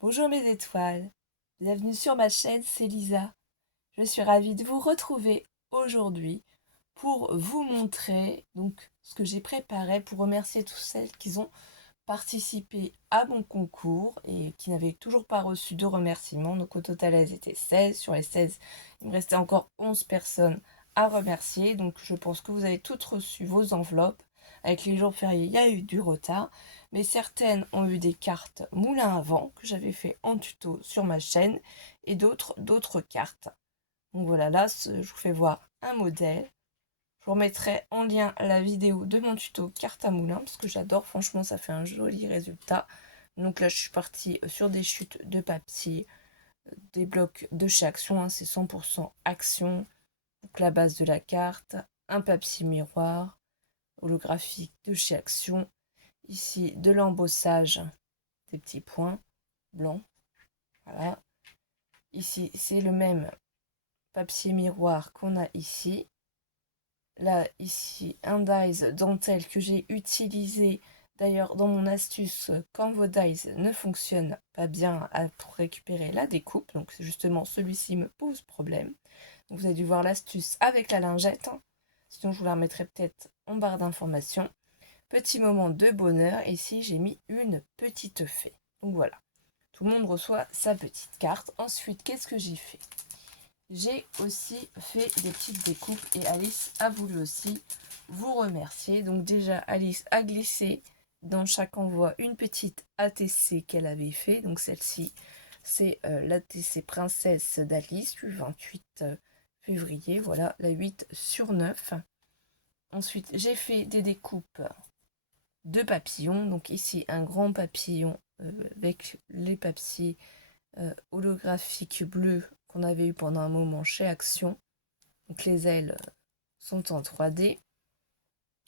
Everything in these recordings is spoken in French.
Bonjour mes étoiles, bienvenue sur ma chaîne, c'est Lisa. Je suis ravie de vous retrouver aujourd'hui pour vous montrer donc ce que j'ai préparé pour remercier toutes celles qui ont participé à mon concours et qui n'avaient toujours pas reçu de remerciements. Donc au total elles étaient 16. Sur les 16, il me restait encore 11 personnes à remercier. Donc je pense que vous avez toutes reçu vos enveloppes. Avec les jours fériés, il y a eu du retard, mais certaines ont eu des cartes moulin à vent que j'avais fait en tuto sur ma chaîne et d'autres cartes. Donc voilà, là je vous fais voir un modèle. Je vous remettrai en lien la vidéo de mon tuto carte à moulin parce que j'adore, franchement ça fait un joli résultat. Donc là je suis partie sur des chutes de papier, des blocs de chez Action, hein, c'est 100% Action. Donc la base de la carte, un papier miroir holographique de chez Action. Ici de l'embossage, des petits points blancs. Voilà. Ici c'est le même papier miroir qu'on a ici. Là, ici, un dies dentelle que j'ai utilisé d'ailleurs dans mon astuce quand vos dies ne fonctionnent pas bien pour récupérer la découpe. Donc justement, celui-ci me pose problème. Donc vous avez dû voir l'astuce avec la lingette. Sinon, je vous la remettrai peut-être en barre d'informations. Petit moment de bonheur. Ici, j'ai mis une petite fée. Donc voilà. Tout le monde reçoit sa petite carte. Ensuite, qu'est-ce que j'ai fait? J'ai aussi fait des petites découpes et Alice a voulu aussi vous remercier. Donc déjà, Alice a glissé dans chaque envoi une petite ATC qu'elle avait fait. Donc celle-ci, c'est l'ATC Princesse d'Alice du 28 février. Voilà, la 8/9. Ensuite, j'ai fait des découpes de papillons. Donc ici, un grand papillon avec les papiers holographiques bleus qu'on avait eu pendant un moment chez Action. Donc les ailes sont en 3D.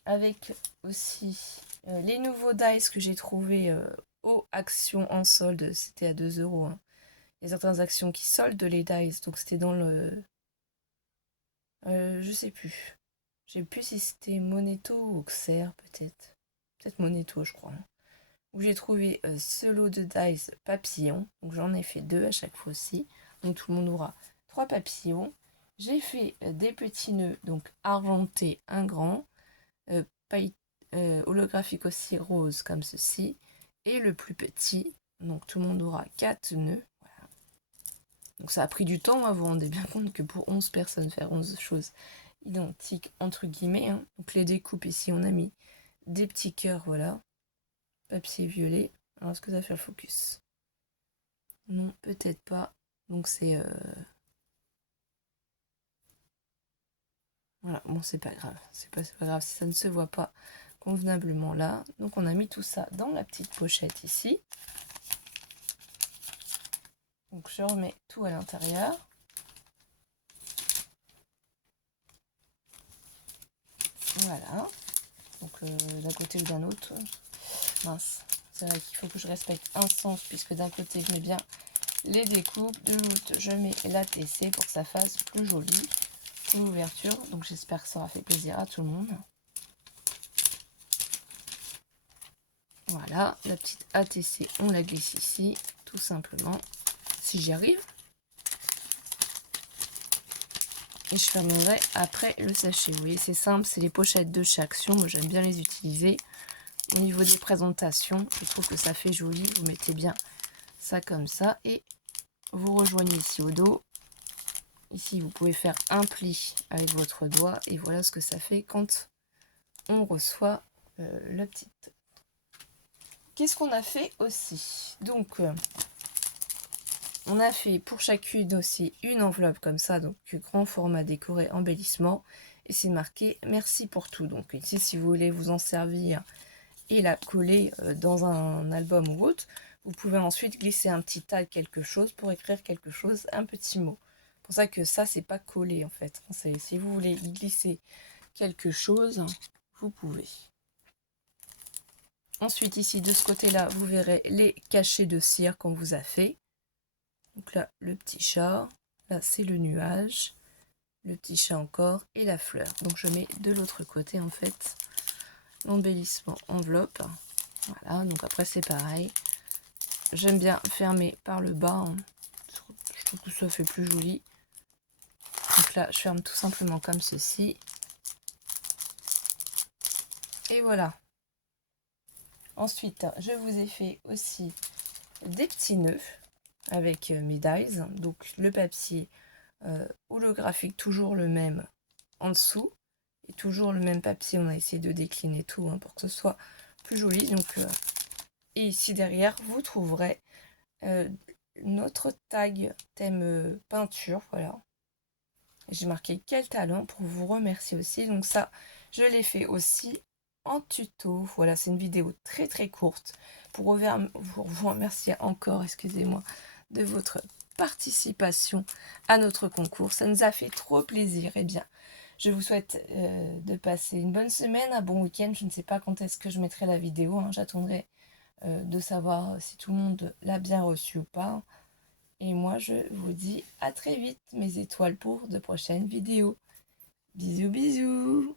Avec aussi les nouveaux dies que j'ai trouvés au Action en solde. C'était à 2 euros. Hein. Il y a certaines actions qui soldent les dies. Donc c'était dans le... je sais plus. Je sais plus si c'était Moneto ou Auxerre peut-être. Peut-être Moneto je crois. Hein. Où j'ai trouvé ce lot de dies papillons. Donc j'en ai fait 2 à chaque fois aussi. Donc tout le monde aura 3 papillons. J'ai fait des petits nœuds, donc argentés, un grand, paille, holographique aussi rose comme ceci, et le plus petit, donc tout le monde aura 4 nœuds. Voilà. Donc ça a pris du temps, hein, vous vous rendez bien compte que pour 11 personnes faire 11 choses identiques, entre guillemets. Hein. Donc les découpes ici, on a mis des petits cœurs, voilà, papier violet. Alors est-ce que ça va faire le focus? Non, peut-être pas. Donc c'est... Voilà, bon c'est pas grave. C'est pas grave si ça ne se voit pas convenablement là. Donc on a mis tout ça dans la petite pochette ici. Donc je remets tout à l'intérieur. Voilà. Donc d'un côté ou d'un autre. Mince. C'est vrai qu'il faut que je respecte un sens puisque d'un côté je mets bien les découpes, de l'autre je mets la TC pour que ça fasse plus joli. L'ouverture. Donc j'espère que ça aura fait plaisir à tout le monde. Voilà, la petite ATC, on la glisse ici, tout simplement, si j'y arrive. Et je fermerai après le sachet. Vous voyez, c'est simple, c'est les pochettes de chez Action. Moi, j'aime bien les utiliser. Au niveau des présentations, je trouve que ça fait joli. Vous mettez bien ça comme ça et vous rejoignez ici au dos. Ici, vous pouvez faire un pli avec votre doigt et voilà ce que ça fait quand on reçoit la petite. Qu'est-ce qu'on a fait aussi? Donc, on a fait pour chacune aussi une enveloppe comme ça, donc grand format décoré embellissement. Et c'est marqué merci pour tout. Donc ici, si vous voulez vous en servir et la coller dans un album ou autre, vous pouvez ensuite glisser un petit tag quelque chose pour écrire quelque chose, un petit mot. C'est pour ça que ça, c'est pas collé en fait. Si vous voulez y glisser quelque chose, vous pouvez. Ensuite, ici, de ce côté-là, vous verrez les cachets de cire qu'on vous a fait. Donc là, le petit chat, là c'est le nuage, le petit chat encore et la fleur. Donc je mets de l'autre côté en fait l'embellissement enveloppe. Voilà, donc après c'est pareil. j'aime bien fermer par le bas, hein. Je trouve que ça fait plus joli. Donc là, je ferme tout simplement comme ceci. Et voilà. Ensuite, je vous ai fait aussi des petits nœuds avec mes dies. Donc le papier holographique, toujours le même en dessous. Et toujours le même papier, on a essayé de décliner tout hein, pour que ce soit plus joli. Donc, et ici derrière, vous trouverez notre tag thème peinture. Voilà. J'ai marqué quel talent pour vous remercier aussi. Donc ça, je l'ai fait aussi en tuto. Voilà, c'est une vidéo très très courte pour vous remercier encore, excusez-moi, de votre participation à notre concours. Ça nous a fait trop plaisir. Eh bien, je vous souhaite de passer une bonne semaine, un bon week-end. Je ne sais pas quand est-ce que je mettrai la vidéo. Hein. J'attendrai de savoir si tout le monde l'a bien reçu ou pas. Et moi, je vous dis à très vite, mes étoiles, pour de prochaines vidéos. Bisous, bisous!